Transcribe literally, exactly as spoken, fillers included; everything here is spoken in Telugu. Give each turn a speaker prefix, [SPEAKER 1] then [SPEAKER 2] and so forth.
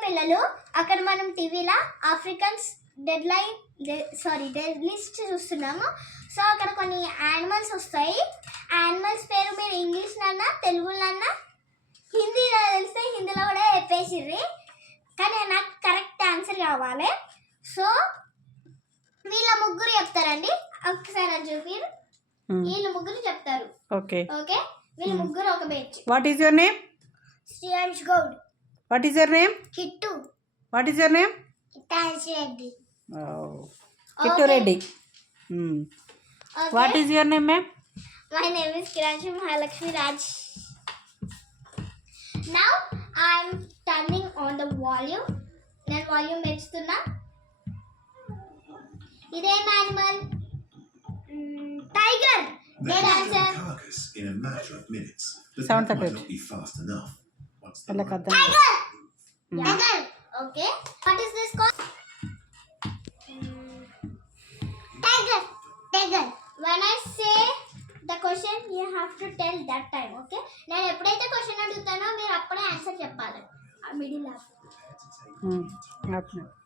[SPEAKER 1] పిల్లలు అక్కడ మనం టీవీలో Africans dead line sorry dead list చూస్తున్నాము. సో అక్కడ కొన్ని యానిమల్స్ వస్తాయి. యానిమల్స్ పేరు మీరు ఇంగ్లీష్లన్నా తెలుగులన్నా హిందీలో తెలిస్తే హిందీలో కూడా చెప్పేసిర్రి, కానీ నాకు కరెక్ట్ ఆన్సర్ కావాలి. సో వీళ్ళ ముగ్గురు చెప్తారండి. ఒకసారి అది చూపిరు. వీళ్ళు ముగ్గురు చెప్తారు.
[SPEAKER 2] ఓకే
[SPEAKER 1] ఓకే వీళ్ళు ముగ్గురు ఒక bench.
[SPEAKER 2] What is your name?
[SPEAKER 1] Shreyansh Goud.
[SPEAKER 2] What is your name?
[SPEAKER 1] Kittu.
[SPEAKER 2] What is your name?
[SPEAKER 1] Taj Reddy.
[SPEAKER 2] Kittu Reddy. What is your name ma'am?
[SPEAKER 1] My name is Kiranshi Mahalakshmi Raj. Now I'm turning on the volume. నేను వాల్యూమ్ పెంచుతున్నా. ఇదేం animal? Tiger. Dead answer.
[SPEAKER 2] Sound తక్కువ.
[SPEAKER 1] Tiger. Tiger. Okay what is this called? Tiger. Tiger. when I say the question you have to tell that time. Okay నేను ఎప్పుడైతే క్వశ్చన్ అడుగుతానో మీరు అప్పుడే ఆన్సర్ చెప్పాలి. ఆ మిడిల్ ఆఫ్